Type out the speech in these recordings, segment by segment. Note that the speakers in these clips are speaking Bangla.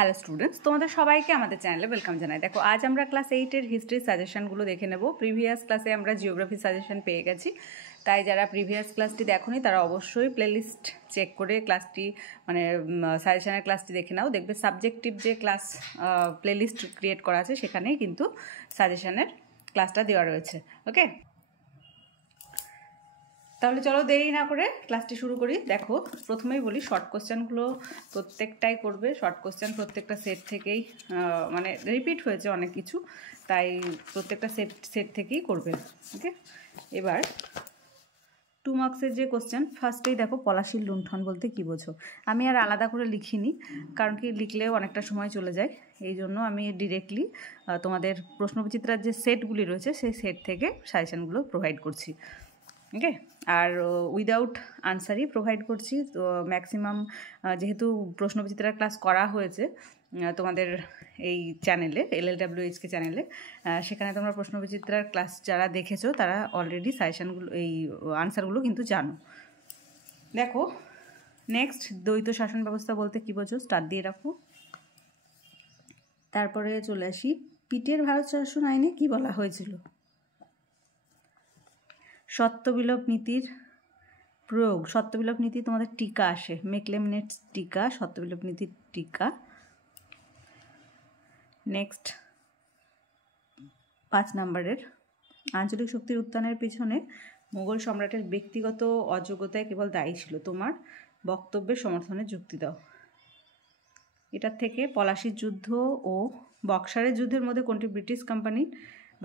হ্যালো স্টুডেন্টস, তোমাদের সবাইকে আমাদের চ্যানেলে ওয়েলকাম জানাই। দেখো, আজ আমরা ক্লাস 8-এর হিস্ট্রির সাজেশনগুলো দেখে নেব। প্রিভিয়াস ক্লাসে আমরা জিওগ্রাফি সাজেশন পেয়ে গেছি, তাই যারা প্রিভিয়াস ক্লাসটি দেখোনি তারা অবশ্যই প্লেলিস্ট চেক করে ক্লাসটি মানে সাজেশনের ক্লাসটি দেখে নাও। দেখবে সাবজেক্টিভ যে ক্লাস প্লেলিস্ট ক্রিয়েট করা আছে সেখানেই কিন্তু সাজেশনের ক্লাসটা দেওয়া রয়েছে। ওকে, তাহলে চলো দেরি না করে ক্লাসটি শুরু করি। দেখো, প্রথমেই বলি শর্ট কোশ্চেনগুলো প্রত্যেকটাই করবে। শর্ট কোশ্চেন প্রত্যেকটা সেট থেকেই মানে রিপিট হয়েছে অনেক কিছু, তাই প্রত্যেকটা সেট থেকেই করবে। ওকে, এবার 2 মার্কসের যে কোশ্চেন, ফার্স্টেই দেখো পলাশীর লুণ্ঠন বলতে কী বোঝো। আমি আর আলাদা করে লিখিনি, কারণ কি লিখলেও অনেকটা সময় চলে যায়, এই জন্য আমি ডিরেক্টলি তোমাদের প্রশ্নবিচিত্রার যে সেটগুলি রয়েছে সেই সেট থেকে সাজেশনগুলো প্রোভাইড করছি। ওকে, আর উইদাউট আনসারই প্রোভাইড করছি। তো ম্যাক্সিমাম যেহেতু প্রশ্নবিচিত্রার ক্লাস করা হয়েছে তোমাদের এই চ্যানেলে, LLWHK চ্যানেলে, সেখানে তোমরা প্রশ্নবিচিত্রার ক্লাস যারা দেখেছো তারা অলরেডি সাজেশনগুলো এই আনসারগুলো কিন্তু জানো। দেখো, নেক্সট দ্বৈত শাসন ব্যবস্থা বলতে কী বোঝো, স্টার দিয়ে রাখো। তারপরে চলে আসি, পিটের ভারত শাসন আইনে কি বলা হয়েছিল। সত্যবিলোপ নীতির প্রয়োগ, সত্যবিলোপ নীতি তোমাদের টিকা আসে, মেকলেমনেটস টিকা, সত্যবিলোপ নীতির টিকা। নেক্সট 5 নম্বরের, আঞ্চলিক শক্তির উত্থানের পেছনে মুঘল সম্রাটের ব্যক্তিগত অযোগ্যতায় কেবল দায়ী ছিল, তোমার বক্তব্যের সমর্থনে যুক্তি দাও। এটার থেকে পলাশীর যুদ্ধ ও বক্সারের যুদ্ধের মধ্যে কোনটি ব্রিটিশ কোম্পানি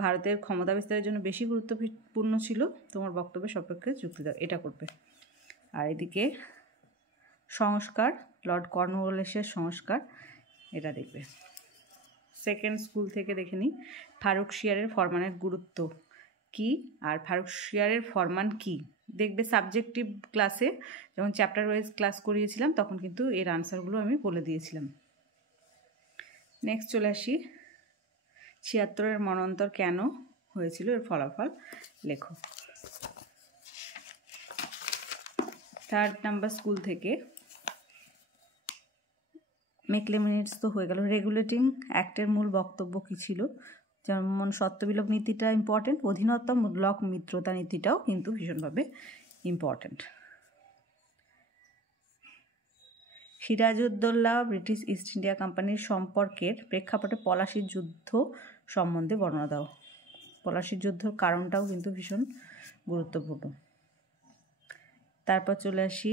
ভারতের ক্ষমতা বিস্তারের জন্য বেশি গুরুত্বপূর্ণ ছিল, তোমার বক্তব্যের সপক্ষে যুক্তি দাও, এটা করবে। আর এদিকে সংস্কার, লর্ড কর্নওয়ালিসের সংস্কার, এটা দেখবে। সেকেন্ড স্কুল থেকে দেখে নিই, ফারুকশিয়ারের ফরমানের গুরুত্ব কি আর ফারুকশিয়ারের ফরমান কি। দেখবে সাবজেক্টিভ ক্লাসে যখন চ্যাপ্টার ওয়াইজ ক্লাস করিয়েছিলাম তখন কিন্তু এর আনসারগুলো আমি বলে দিয়েছিলাম। নেক্সট চলে আসি, 76-এর মন্বন্তর কেন হয়েছিল, এর ফলাফল লেখো। থার্ড নাম্বার স্কুল থেকে মেকলেমনেটস তো হয়ে গেল। রেগুলেটিং অ্যাক্টের মূল বক্তব্য কী ছিল, যেমন সত্যবিলোপ নীতিটা ইম্পর্টেন্ট, অধীনতামূলক মিত্রতা নীতিটাও কিন্তু ভীষণভাবে important. Sirajuddaula British East India কোম্পানির সম্পর্কের প্রেক্ষাপটে পলাশীর যুদ্ধ সম্বন্ধে বর্ণনা দাও। পলাশীর যুদ্ধর কারণটাও কিন্তু ভীষণ গুরুত্বপূর্ণ। তারপর চলে আসি,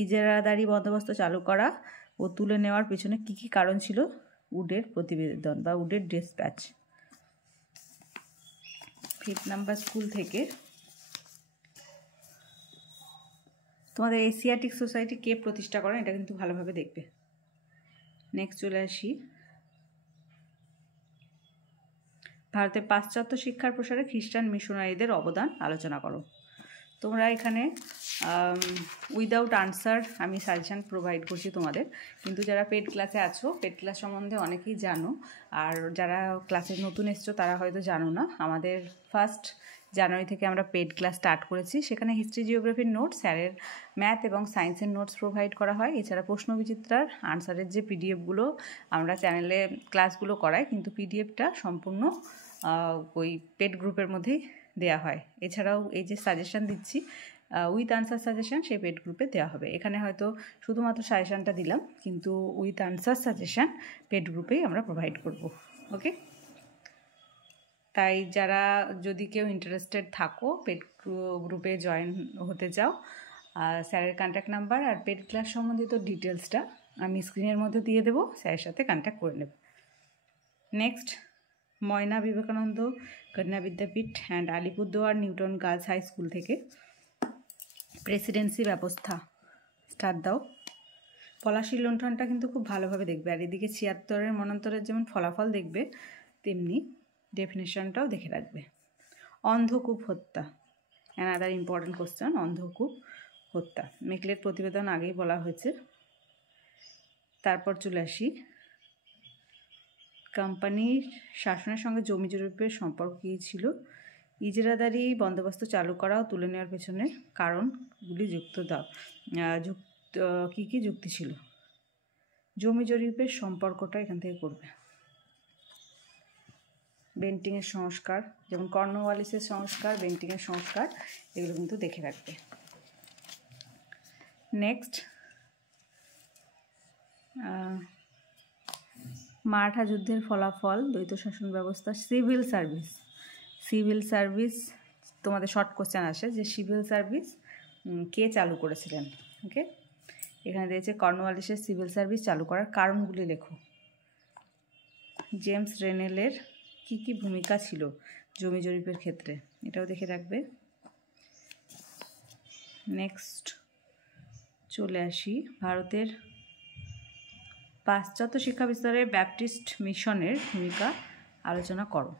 ইজারাদারি বন্দোবস্ত চালু করা ও তুলে নেওয়ার পেছনে কী কী কারণ ছিল, উডের প্রতিবেদন বা উডের ডিসপ্যাচ। 5 নাম্বার স্কুল থেকে তোমাদের এশিয়াটিক সোসাইটি কে প্রতিষ্ঠা করেন, এটা কিন্তু ভালোভাবে দেখবে। নেক্সট চলে আসি, ভারতের পাশ্চাত্য শিক্ষার প্রসারে খ্রিস্টান মিশনারিদের অবদান আলোচনা করো। তোমরা এখানে উইদাউট আনসার আমি সাজেশান প্রোভাইড করছি তোমাদের, কিন্তু যারা পেড ক্লাসে আছো, পেড ক্লাস সম্বন্ধে অনেকেই জানো, আর যারা ক্লাসে নতুন এসছো তারা হয়তো জানো না। আমাদের 1 জানুয়ারি থেকে আমরা পেড ক্লাস স্টার্ট করেছি, সেখানে হিস্ট্রি জিওগ্রাফির নোটস, স্যারের ম্যাথ এবং সায়েন্সের নোটস প্রোভাইড করা হয়। এছাড়া প্রশ্নবিচিত্রার আনসারের যে পিডিএফগুলো আমরা চ্যানেলে ক্লাসগুলো করাই, কিন্তু পিডিএফটা সম্পূর্ণ ওই পেড গ্রুপের মধ্যেই দেওয়া হয়। এছাড়াও এই যে সাজেশান দিচ্ছি উইথ আনসার সাজেশান, সেই পেড গ্রুপে দেওয়া হবে। এখানে হয়তো শুধুমাত্র সাজেশানটা দিলাম, কিন্তু উইথ আনসার সাজেশান পেড গ্রুপেই আমরা প্রোভাইড করব। ওকে, তাই যারা যদি কেউ ইন্টারেস্টেড থাকো, পেড গ্রুপে জয়েন হতে চাও, স্যারের কন্ট্যাক্ট নাম্বার আর পেড ক্লাস সম্বন্ধিত ডিটেলসটা আমি স্ক্রিনের মধ্যে দিয়ে দেবো, স্যারের সাথে কন্ট্যাক্ট করে নেব। Next, Moyna Vivekananda Kanya Vidyapith and Alipurduar Newton girls high school থেকে প্রেসিডেন্সি ব্যবস্থা, স্টার্ট দাও। পলাশীর লুণ্ঠনটা কিন্তু খুব ভালোভাবে দেখবে, আর এদিকে 76-এর মন্বন্তরের যেমন ফলাফল দেখবে তেমনি ডেফিনেশনটাও দেখে রাখবে। অন্ধকূপ হত্যা, অ্যানাদার ইম্পর্টেন্ট কোশ্চেন, অন্ধকূপ হত্যা, মেকলের প্রতিবেদন আগেই বলা হয়েছে। তারপর চলে আসি, কোম্পানির শাসনের সঙ্গে জমি জরিপের সম্পর্ক কী ছিল, ইজারাদারি বন্দোবস্ত চালু করা ও তুলে নেওয়ার পেছনে কারণগুলি যুক্ত দাও, কী কী যুক্তি ছিল। জমি জরিপের সম্পর্কটা এখান থেকে করবে। বেন্টিংয়ের সংস্কার, যেমন কর্নওয়ালিসের সংস্কার, বেন্টিংয়ের সংস্কার, এগুলো কিন্তু দেখে রাখবে। নেক্সট, মারাঠা যুদ্ধের ফলাফল, দ্বৈত শাসন ব্যবস্থা, সিভিল সার্ভিস। সিভিল সার্ভিস তোমাদের শর্ট কোশ্চেন আসে যে সিভিল সার্ভিস কে চালু করেছিলেন। ওকে, এখানে দিয়েছে কর্নওয়ালিসের সিভিল সার্ভিস চালু করার কারণগুলি লেখো। জেমস রেনেলের কি কি ভূমিকা ছিল জমি জরিপের ক্ষেত্রে, এটাও দেখে রাখবে। নেক্সট চলে আসি, ভারতের পাশ্চাত্য শিক্ষা বিস্তারে ব্যাপটিস্ট মিশনের ভূমিকা আলোচনা করো।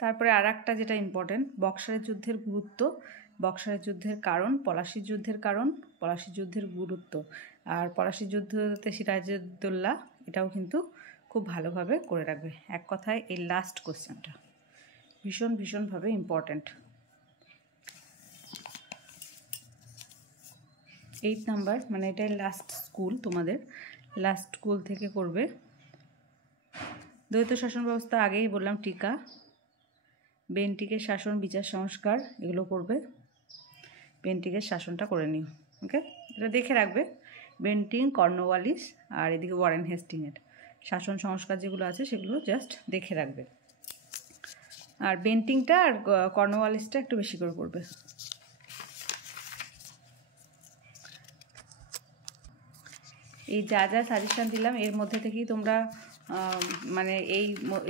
তারপরে আর একটা যেটা ইম্পর্টেন্ট, বক্সারের যুদ্ধের গুরুত্ব, বক্সারের যুদ্ধের কারণ, পলাশির যুদ্ধের কারণ, পলাশির যুদ্ধের গুরুত্ব, আর পলাশির যুদ্ধতে সিরাজউদ্দৌলা, এটাও কিন্তু খুব ভালোভাবে করে রাখবে। এক কথায় এই লাস্ট কোশ্চেনটা ভীষণভাবে ইম্পর্ট্যান্ট। 8 নাম্বার, মানে এটাই লাস্ট স্কুল, তোমাদের লাস্ট স্কুল থেকে করবে। দ্বৈত শাসন ব্যবস্থা আগেই বললাম, টিকা, বেন্টিকের শাসন, বিচার সংস্কার, এগুলো করবে। বেন্টিকের শাসনটা করে নিও। ওকে, এটা দেখে রাখবে। বেন্টিং, কর্নওয়ালিস, আর এদিকে ওয়ারেন হেস্টিংয়ের শাসন সংস্কার যেগুলো আছে সেগুলো জাস্ট দেখে রাখবে। আর বেন্টিংটা আর কর্নওয়ালিসটা একটু বেশি করে করবে। এই যা যা সাজেশান দিলাম এর মধ্যে থেকেই তোমরা মানে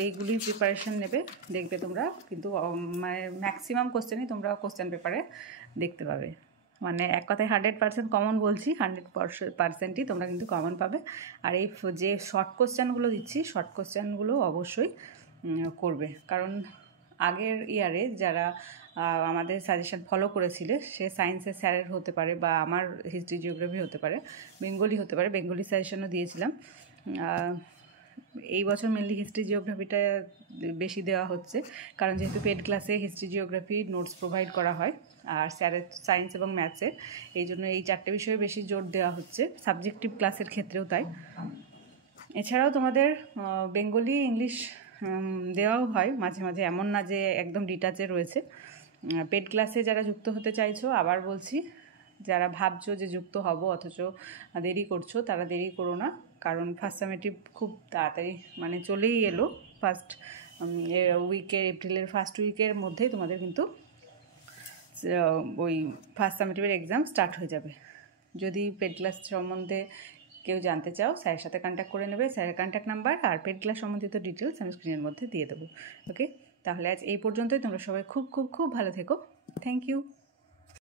এইগুলি প্রিপারেশান নেবে, দেখবে তোমরা কিন্তু মানে ম্যাক্সিমাম কোশ্চেনই তোমরা কোশ্চেন পেপারে দেখতে পাবে। মানে এক কথায় 100% কমন বলছি, 100%ই তোমরা কিন্তু কমন পাবে। আর এই যে শর্ট কোশ্চেনগুলো দিচ্ছি, শর্ট কোশ্চেনগুলো অবশ্যই করবে, কারণ আগের ইয়ারে যারা আমাদের সাজেশান ফলো করেছিলে, সে সায়েন্সের স্যারের হতে পারে বা আমার হিস্ট্রি জিওগ্রাফি হতে পারে, বেঙ্গলি হতে পারে, বেঙ্গলি সাজেশানও দিয়েছিলাম। এই বছর মেনলি হিস্ট্রি জিওগ্রাফিটা বেশি দেওয়া হচ্ছে, কারণ যেহেতু পেড ক্লাসে হিস্ট্রি জিওগ্রাফি নোটস প্রোভাইড করা হয়, আর স্যারের সায়েন্স এবং ম্যাথসের, এই জন্য এই 4টে বিষয়ে বেশি জোর দেওয়া হচ্ছে, সাবজেক্টিভ ক্লাসের ক্ষেত্রেও তাই। এছাড়াও তোমাদের বেঙ্গলি, ইংলিশ দেওয়াও হয় মাঝে মাঝে, এমন না যে একদম ডিটাচে রয়েছে। পেড ক্লাসে যারা যুক্ত হতে চাইছো, আবার বলছি, যারা ভাবছো যে যুক্ত হব অথচ দেরি করছো, তারা দেরি করো না, কারণ ফার্স্ট সামেটিভ খুব তাড়াতাড়ি মানে চলেই এলো। ফার্স্ট উইকের, এপ্রিলের ফার্স্ট উইকের মধ্যেই তোমাদের কিন্তু ওই ফার্স্ট সামেটিভের এক্সাম স্টার্ট হয়ে যাবে। যদি পেড ক্লাস সম্বন্ধে কেউ জানতে চাও, স্যারের সাথে কন্ট্যাক্ট করে নেবে। স্যারের কন্ট্যাক্ট নাম্বার আর পেড ক্লাস সম্বন্ধিত ডিটেলস আমি স্ক্রিনের মধ্যে দিয়ে দেবো। ওকে, তাহলে আজ এই পর্যন্তই। তোমরা সবাই খুব খুব খুব ভালো থেকো। Thank you.